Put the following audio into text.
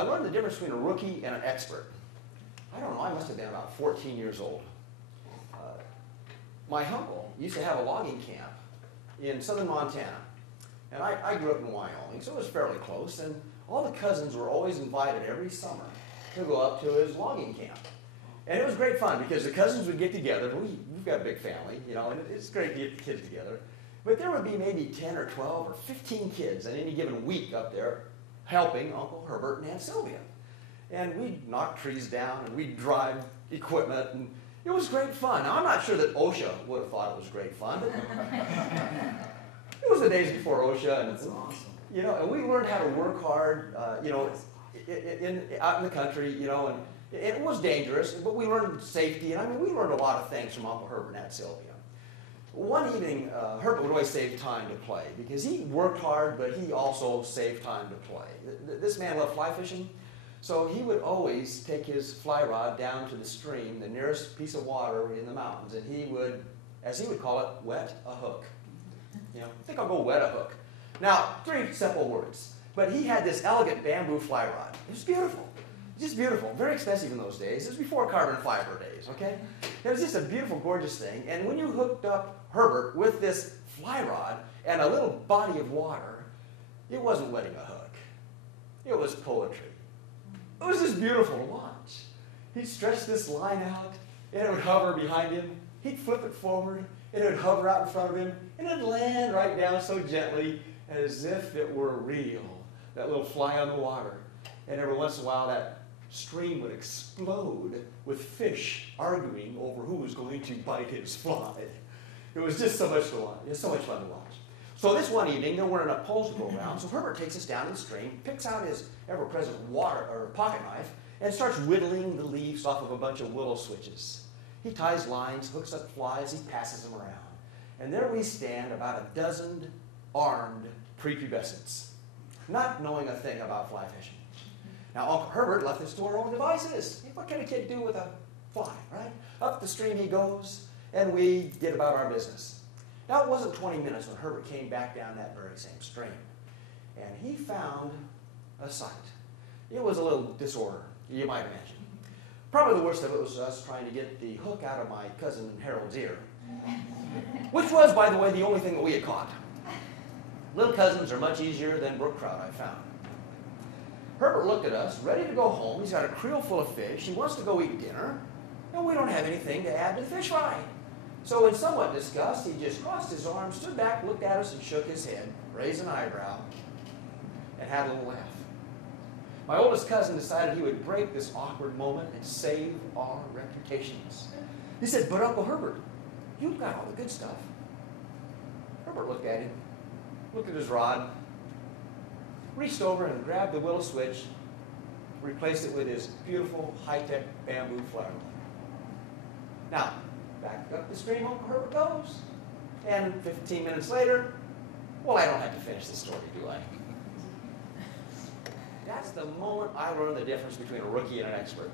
I learned the difference between a rookie and an expert. I don't know, I must have been about 14 years old. My uncle used to have a logging camp in southern Montana. And I grew up in Wyoming, so it was fairly close. And all the cousins were always invited every summer to go up to his logging camp. And it was great fun because the cousins would get together. We've got a big family, you know, and it's great to get the kids together. But there would be maybe 10 or 12 or 15 kids on any given week up there helping Uncle Herbert and Aunt Sylvia. And we'd knock trees down and we'd drive equipment, and it was great fun. Now, I'm not sure that OSHA would have thought it was great fun, but it was the days before OSHA, and That's awesome. You know, and we learned how to work hard, you know, out in the country, you know, and it was dangerous, but we learned safety, and I mean, we learned a lot of things from Uncle Herbert and Aunt Sylvia. One evening, Herbert would always save time to play because he worked hard, but he also saved time to play. This man loved fly fishing, so he would always take his fly rod down to the stream, the nearest piece of water in the mountains, and he would, as he would call it, wet a hook. You know, I think I'll go wet a hook. Now, 3 simple words, but he had this elegant bamboo fly rod. It was beautiful. Just beautiful, very expensive in those days. It was before carbon fiber days, okay? It was just a beautiful, gorgeous thing. And when you hooked up Herbert with this fly rod and a little body of water, it wasn't wetting a hook. It was poetry. It was just beautiful to watch. He'd stretch this line out, and it would hover behind him. He'd flip it forward, and it would hover out in front of him, and it'd land right down so gently as if it were real, that little fly on the water. And every once in a while, that stream would explode with fish arguing over who was going to bite his fly. It was just so much to watch. It was so much fun to watch. So this one evening, there weren't enough poles to go around, so Herbert takes us down to the stream, picks out his ever-present water or pocket knife, and starts whittling the leaves off of a bunch of willow switches. He ties lines, hooks up flies, he passes them around. And there we stand, about a dozen armed prepubescents, not knowing a thing about fly fishing. Now, Uncle Herbert left us to our own devices. What can a kid do with a fly, right? Up the stream he goes, and we get about our business. Now, it wasn't 20 minutes when Herbert came back down that very same stream, and he found a sight. It was a little disorder, you might imagine. Probably the worst of it was us trying to get the hook out of my cousin Harold's ear, which was, by the way, the only thing that we had caught. Little cousins are much easier than brook trout, I found. Herbert looked at us, ready to go home. He's got a creel full of fish. He wants to go eat dinner, and we don't have anything to add to the fish fry. So in somewhat disgust, he just crossed his arms, stood back, looked at us, and shook his head, raised an eyebrow, and had a little laugh. My oldest cousin decided he would break this awkward moment and save our reputations. He said, "But Uncle Herbert, you've got all the good stuff." Herbert looked at him, looked at his rod, reached over and grabbed the willow switch, replaced it with his beautiful high-tech bamboo fly rod. Now, back up the stream Uncle Herbert goes. And 15 minutes later, well, I don't have to finish the story, do I? That's the moment I learned the difference between a rookie and an expert.